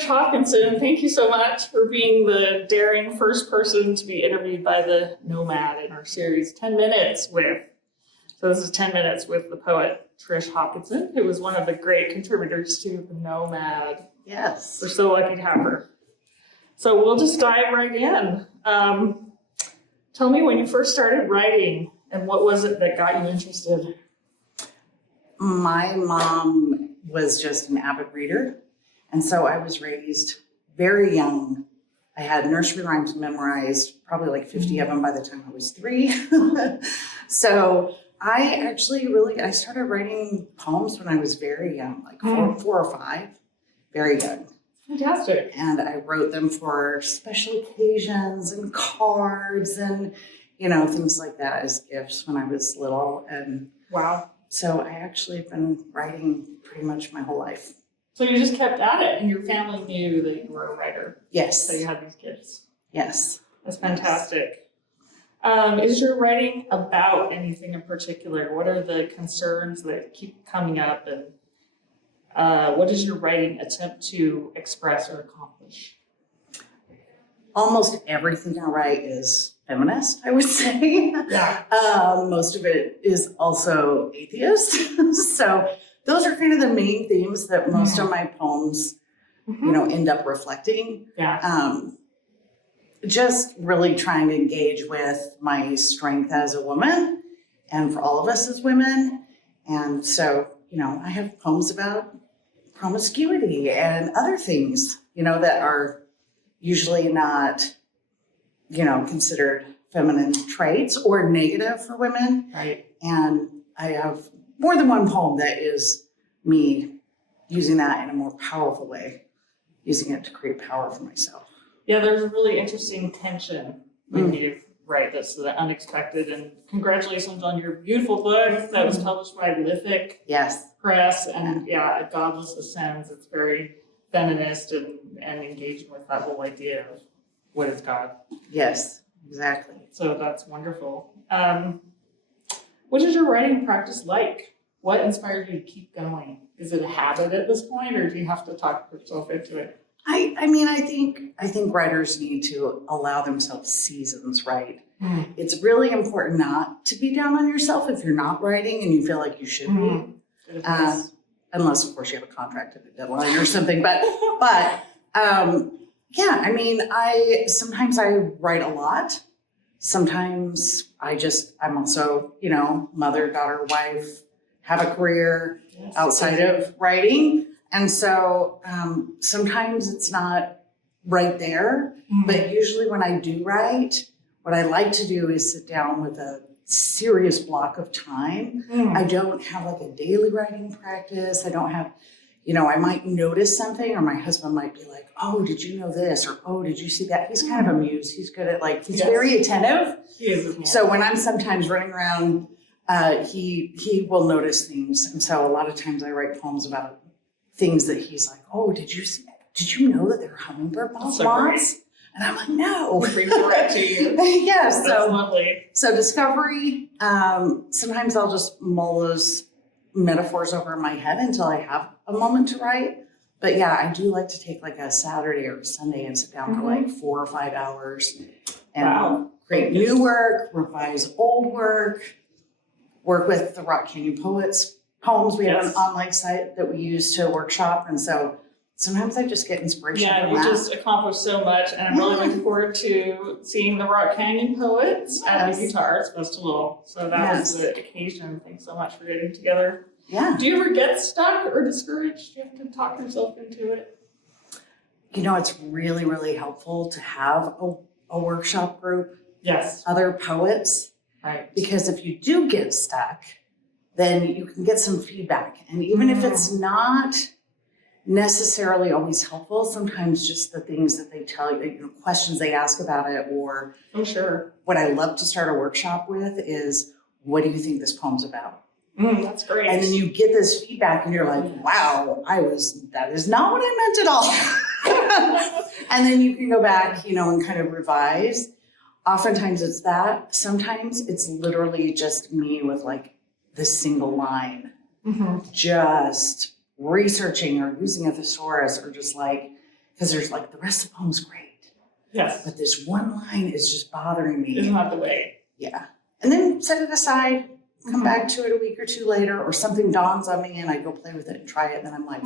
Trish Hawkinson, thank you so much for being the daring first person to be interviewed by the Nomad in our series 10 Minutes with. So this is 10 Minutes with the poet Trish Hawkinson, who was one of the great contributors to the Nomad. Yes. We're so lucky to have her. So we'll just dive right in. Tell me when you first started writing and what was it that got you interested? My mom was just an avid reader. And so I was raised very young. I had nursery rhymes memorized, probably like 50 of them by the time I was 3. So I started writing poems when I was very young, like 4 or 5, very young. Fantastic. And I wrote them for special occasions and cards and, things like that as gifts when I was little. And wow. So I actually have been writing pretty much my whole life. So you just kept at it and your family knew that you were a writer. Yes. So you had these gifts. Yes. That's fantastic. Is your writing about anything in particular? What are the concerns that keep coming up, and what does your writing attempt to express or accomplish? Almost everything I write is feminist, I would say. Yeah. Most of it is also atheist. So those are kind of the main themes that most of my poems, end up reflecting. Yeah. Just really trying to engage with my strength as a woman and for all of us as women. And so, I have poems about promiscuity and other things, that are usually not, considered feminine traits or negative for women. Right. And I have more than one poem that is me using that in a more powerful way, using it to create power for myself. Yeah, there's a really interesting tension when you write this, the unexpected. And congratulations on your beautiful book that was published by Lithic Press. And yeah, Godless Ascends. It's very feminist and engaging with that whole idea of what is God. Yes, exactly. So that's wonderful. What is your writing practice like? What inspired you to keep going? Is it a habit at this point, or do you have to talk yourself into it? I think writers need to allow themselves seasons, right? It's really important not to be down on yourself if you're not writing and you feel like you should be. Unless, of course, you have a contract at a deadline or something. But sometimes I write a lot. Sometimes I'm also, mother, daughter, wife, have a career outside of writing. And so sometimes it's not right there, but usually when I do write, what I like to do is sit down with a serious block of time. I don't have like a daily writing practice. I don't have, I might notice something, or my husband might be like, oh, did you know this? Or, oh, did you see that? He's kind of amused. He's good at he's very attentive. He is. So when I'm sometimes running around, he will notice things. And so a lot of times I write poems about things that he's like, oh, did you know that there are hummingbird moths? And I'm like, no. Yeah, That's lovely. So discovery, sometimes I'll just mull those metaphors over in my head until I have a moment to write. But yeah, I do like to take like a Saturday or a Sunday and sit down for like 4 or 5 hours and create new work, revise old work with the Rock Canyon Poets poems. We have an online site that we use to workshop, and so sometimes I just get inspiration from that. You just accomplished so much, and I'm really looking forward to seeing the Rock Canyon Poets at the Utah Arts Festival. So that was the occasion. Thanks so much for getting together. Yeah. Do you ever get stuck or discouraged? Do you have to talk yourself into it? It's really, really helpful to have a workshop group. Yes. Other poets. Right. Because if you do get stuck, then you can get some feedback. And even if it's not necessarily always helpful, sometimes just the things that they tell you, questions they ask about it, or what I love to start a workshop with is, what do you think this poem's about? That's great. And then you get this feedback and you're like, wow, that is not what I meant at all. And then you can go back, and kind of revise. Oftentimes it's that. Sometimes it's literally just me with like this single line, just researching or using a thesaurus, or just like, because there's like the rest of the poem's great, Yes. but this one line is just bothering me. Isn't that the way? Yeah. And then set it aside, come back to it a week or two later, or something dawns on me and I go play with it and try it. And then I'm like,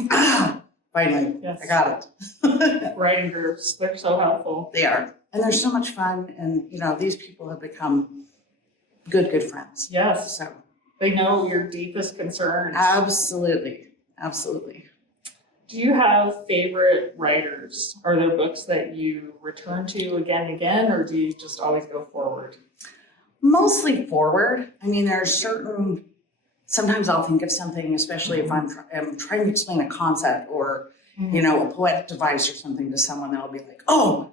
finally, Yes. I got it. Writing groups, they're so helpful. They are. And they're so much fun. And, you know, these people have become good friends. Yes. So They know your deepest concerns. absolutely. Absolutely. Do you have favorite writers? Are there books that you return to again and again, or do you just always go forward? Mostly forward. I mean, there are certain, sometimes I'll think of something, especially if I'm trying to explain a concept or, you know, a poetic device or something to someone, that'll be like, oh,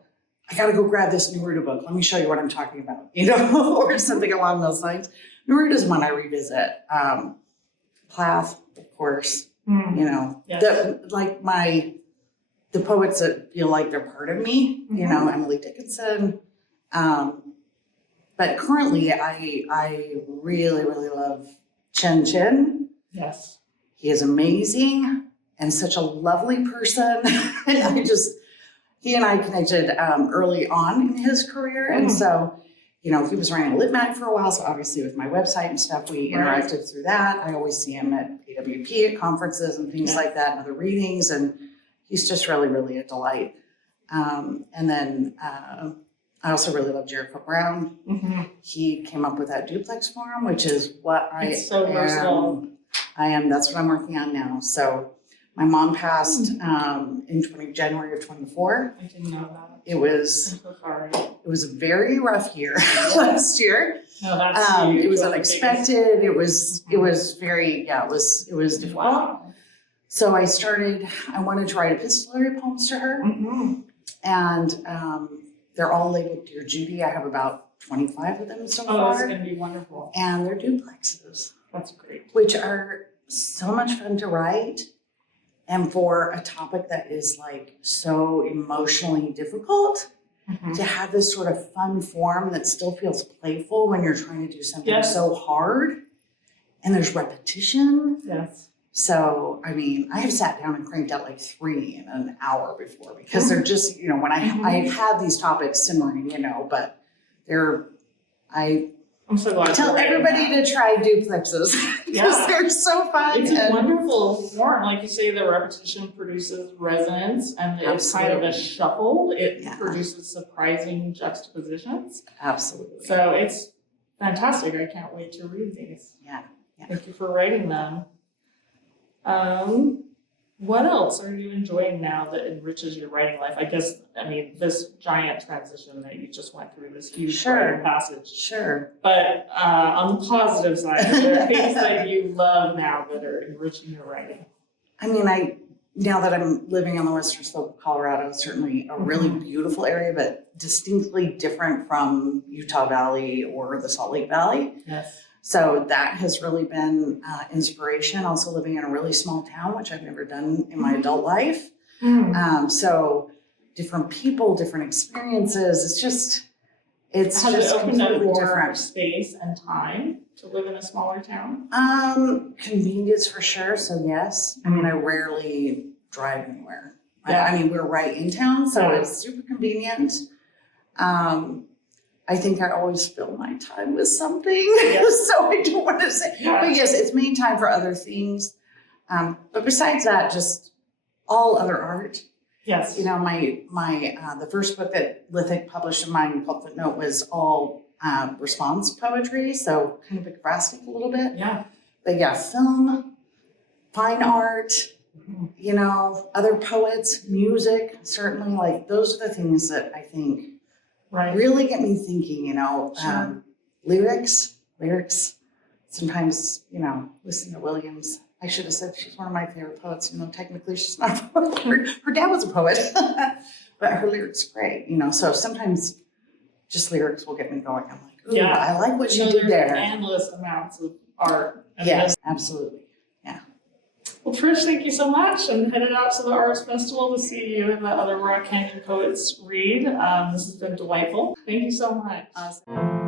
I got to go grab this Neruda book. Let me show you what I'm talking about, you know, or something along those lines. Neruda's one I revisit. Plath, of course, you know, Yes. the poets that feel like they're part of me, you know, Emily Dickinson. But currently I really, really love Chen Chen. Yes. He is amazing and such a lovely person. And he and I connected early on in his career. And so, you know, he was running a lit mag for a while. So obviously with my website and stuff, we interacted through that. I always see him at AWP, at conferences and things like that, and other readings. And he's just really, really a delight. And then I also really love Jericho Brown. He came up with that duplex form, which is what It's so versatile. that's what I'm working on now. So my mom passed in January of 24. I didn't know that. It was I'm so sorry. it was a very rough year last year. No, that's huge. It was One of the unexpected. It was very it was biggest- difficult. Wow. So I wanted to write epistolary poems to her, and they're all labeled Dear Judy. I have about 25 of them so Oh, it's far, going to be wonderful. and they're duplexes, That's great. which are so much fun to write. And for a topic that is like so emotionally difficult, to have this sort of fun form that still feels playful when you're trying to do something so hard, and there's repetition. Yes. So, I mean, I have sat down and cranked out like 3 in an hour before because they're just, you know, when I've had these topics simmering, you know, but I'm so glad. tell you're writing everybody that. to try duplexes because they're so fun. It's a wonderful form. Like you say, the repetition produces resonance, and it's kind of a shuffle. It produces surprising juxtapositions. Absolutely. So it's fantastic. I can't wait to read these. Yeah. Thank you for writing them. What else are you enjoying now that enriches your writing life? I mean, this giant transition that you just went through, this huge writing passage. Sure. But on the positive side, are there things that you love now that are enriching your writing? I mean, now that I'm living on the western slope of Colorado, it's certainly a really beautiful area, but distinctly different from Utah Valley or the Salt Lake Valley. Yes. So that has really been inspiration. Also living in a really small town, which I've never done in my adult life. So different people, different experiences. It's Has just it opened up completely more different. space and time to live in a smaller town? Convenience for sure. So yes. I mean, I rarely drive anywhere. Yeah. I mean, we're right in town, so it's super convenient. I think I always fill my time with something, so I don't want to say. Yeah. But yes, it's made time for other things. But besides that, just all other art. Yes. You know, the first book that Lithic published of mine called Footnote was all response poetry, so kind of ekphrastic a little bit. Yeah. But yeah, film, fine art, you know, other poets, music, certainly, like those are the things that I think really get me thinking, you know. Lyrics, sometimes, you know, listen to Williams. I should have said she's one of my favorite poets, you know, technically she's not a poet. Her dad was a poet, but her lyrics are great, you know, so sometimes just lyrics will get me going. I'm like, ooh, I like what you did there. Endless amounts of art. Yes, absolutely. Well, Trish, thank you so much. I'm headed out to the Arts Festival to see you and the other Rock Canyon poets read. This has been delightful. Thank you so much. Awesome.